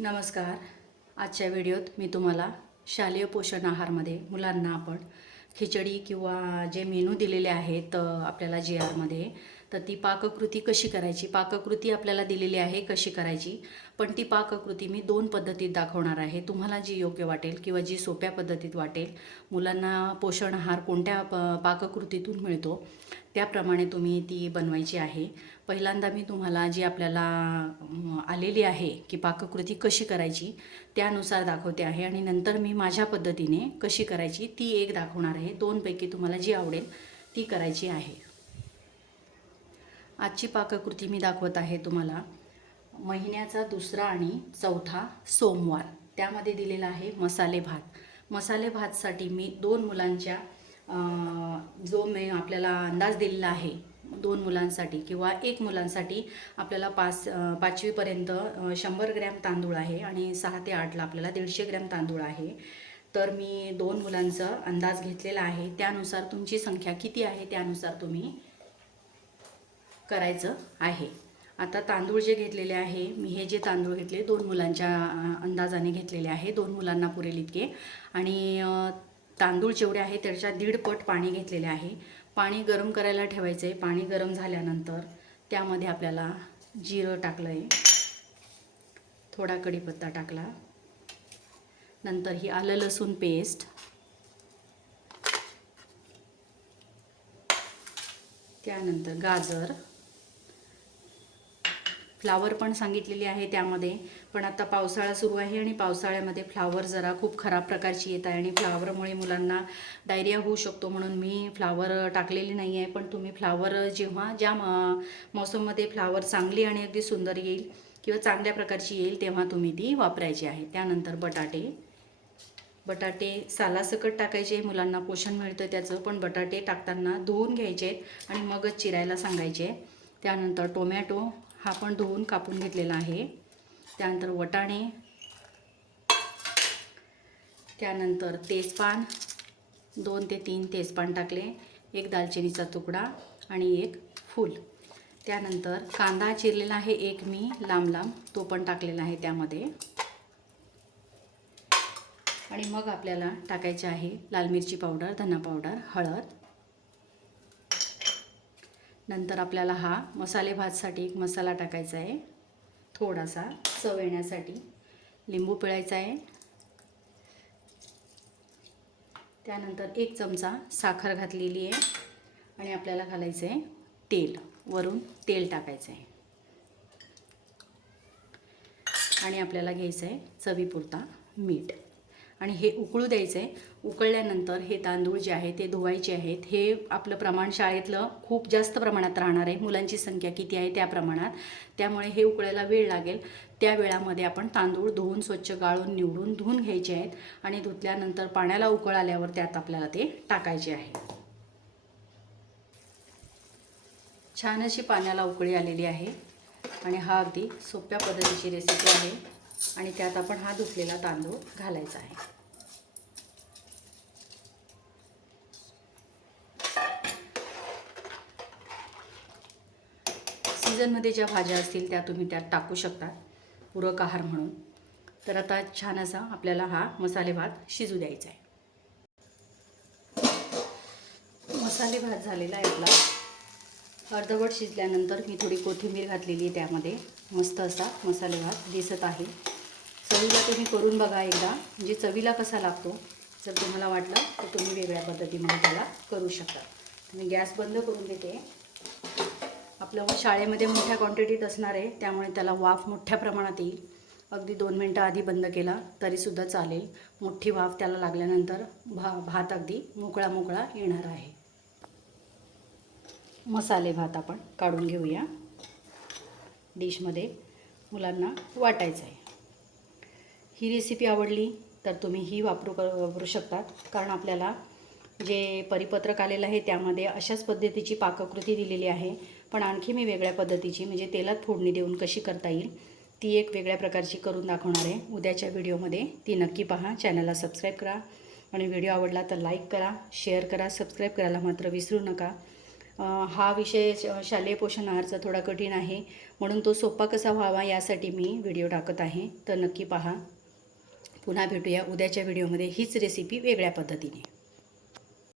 नमस्कार. आजच्या व्हिडिओत मी तुम्हाला शालेय पोषण आहारमध्ये मुलांना आपण खिचडी किंवा जे मेनू दिलेले आहेत आपल्याला जी आरमध्ये तर ती पाककृती कशी करायची? पाककृती आपल्याला दिलेली आहे कशी करायची? पण ती पाककृती मी दोन पद्धतीत दाखवणार आहे. तुम्हाला जी योग्य वाटेल किंवा जी सोप्या पद्धतीत वाटेल मुलांना पोषण आहार कोणत्या प पाककृतीतून मिळतो त्याप्रमाणे तुम्ही ती बनवायची आहे. पहिल्यांदा मी तुम्हाला जी आपल्याला आलेली आहे की पाककृती कशी करायची त्यानुसार दाखवते आहे. आणि नंतर मी माझ्या पद्धतीने कशी करायची ती एक दाखवणार आहे. दोनपैकी तुम्हाला जी आवडेल ती करायची आहे. आजची पाककृती मी दाखवत आहे तुम्हाला. महिन्याचा दुसरा आणि चौथा सोमवार. त्यामध्ये दिलेला आहे मसाले भात. मसाले भातसाठी मी दोन मुलांच्या जो मी आपल्याला अंदाज दिलेला आहे दोन मुलांसाठी किंवा एक मुलांसाठी आपल्याला पाच पाचवीपर्यंत शंभर ग्रॅम तांदूळ आहे आणि सहा ते आठला आपल्याला दीडशे ग्रॅम तांदूळ आहे. तर मी दोन मुलांचा अंदाज घेतलेला आहे. त्यानुसार तुमची संख्या किती आहे त्यानुसार तुम्ही करायचं आहे. आता तांदूळ जे घेतलेले आहे मी हे जे तांदूळ घेतले दोन मुलांच्या अंदाजाने घेतलेले आहे. दोन मुलांना पुरेल इतके. आणि तांदूळ जेवढे आहे त्याच्या दीडपट पाणी घेतलेले आहे. पाणी गरम करायला ठेवायचं. आहे पाणी गरम झाल्यानंतर त्यामध्ये आपल्याला जिरं टाकलं आहे थोडा कढीपत्ता टाकला. नंतर ही आलं लसूण पेस्ट. त्यानंतर गाजर. फ्लावर पण सांगितलेली आहे त्यामध्ये. पण आता पावसाळा सुरू आहे आणि पावसाळ्यामध्ये फ्लावर जरा खूप खराब प्रकारची येत आहे आणि फ्लावरमुळे मुलांना डायरिया होऊ शकतो म्हणून मी फ्लावर टाकलेली नाही आहे. पण तुम्ही फ्लावर जेव्हा ज्या म फ्लावर चांगली आणि अगदी सुंदर येईल किंवा चांगल्या प्रकारची येईल तेव्हा तुम्ही ती वापरायची आहे. त्यानंतर बटाटे. बटाटे सालासकट टाकायचे मुलांना पोषण मिळतं त्याचं पण बटाटे टाकताना धुवून घ्यायचे आहेत आणि मगच चिरायला सांगायचे. त्यानंतर टोमॅटो हा पण धुवून कापून घेतलेला आहे. त्यानंतर वटाणे. त्यानंतर तेजपान. दोन ते तीन तेजपान टाकले. एक दालचिनीचा तुकडा आणि एक फूल. त्यानंतर कांदा चिरलेला आहे एक मी लांब लांब. तो पण टाकलेला आहे त्यामध्ये. आणि मग आपल्याला टाकायचे आहे लाल मिरची पावडर धना पावडर हळद. नंतर आपल्याला हा मसाले भातसाठी एक मसाला टाकायचा आहे. थोडासा चव येण्यासाठी. लिंबू पिळायचा आहे. त्यानंतर एक चमचा साखर घातलेली आहे. आणि आपल्याला घालायचं आहे तेल. वरून तेल टाकायचं आहे. आणि आपल्याला घ्यायचं आहे चवीपुरता मीठ. आणि हे उकळू द्यायचं आहे उकळल्यानंतर हे तांदूळ जे आहे ते धुवायचे आहेत. हे आपलं प्रमाण शाळेतलं खूप जास्त प्रमाणात राहणार आहे. मुलांची संख्या किती आहे त्या प्रमाणात. त्यामुळे हे उकळायला वेळ लागेल. त्या वेळामध्ये आपण तांदूळ धुवून स्वच्छ गाळून निवडून धुवून घ्यायचे आहेत आणि धुतल्यानंतर पाण्याला उकळ आल्यावर त्यात आपल्याला ते टाकायचे आहे. छान अशी पाण्याला उकळी आलेली आहे आणि हा अगदी सोप्या पद्धतीची रेसिपी आहे. आणि त्यात आपण हा धुतलेला तांदूळ घालायचा आहे. सीझनमध्ये ज्या भाज्या असतील त्या तुम्ही त्यात टाकू शकता पूरक आहार म्हणून. तर आता छान असा आपल्याला हा मसाले भात शिजू द्यायचा आहे. मसाले भात झालेला आहे आपला. अर्धवट शिजल्यानंतर मी थोडी कोथिंबीर घातलेली आहे त्यामध्ये. मस्त असा मसाले भात दिसत आहे. चवीला तुम्ही करून बघा एकदा. म्हणजे चवीला कसा लागतो जर तुम्हाला वाटलं तर तुम्ही वेगळ्या पद्धतीमध्ये त्याला करू शकता. मी गॅस बंद करून देते. आपलं शाळेमध्ये मोठ्या क्वांटिटीत असणार आहे त्यामुळे त्याला वाफ मोठ्या प्रमाणात येईल. अगदी दोन मिनटं आधी बंद केला तरीसुद्धा चालेल. मोठी वाफ त्याला लागल्यानंतर भा भात अगदी मोकळा मोकळा येणार आहे. मसाले भात आपण काढून घेऊया. डिशमध्ये मुलांना वाटायचं आहे ही रेसिपी आवडली तर तुम्ही ही वापरू क- वापरू शकतात. कारण आपल्याला जे परिपत्रक आलेलं आहे त्यामध्ये अशाच पद्धतीची पाककृती दिलेली आहे. पण आणखी मी वेगळ्या पद्धतीची म्हणजे तेलात फोडणी देऊन कशी करता येईल ती एक वेगळ्या प्रकारची करून दाखवणार आहे. उद्याच्या व्हिडिओमध्ये ती नक्की पहा. चॅनलला सबस्क्राईब करा. आणि व्हिडिओ आवडला तर लाईक करा शेअर करा सबस्क्राईब करायला मात्र विसरू नका. हा विषय श- शालेय पोषण आहारचा थोडा कठीण आहे. म्हणून तो सोपा कसा व्हावा यासाठी मी व्हिडिओ टाकत आहे. तर नक्की पहा. पुन्हा भेटूया उद्याच्या व्हिडिओमध्ये हीच रेसिपी वेगळ्या पद्धतीने.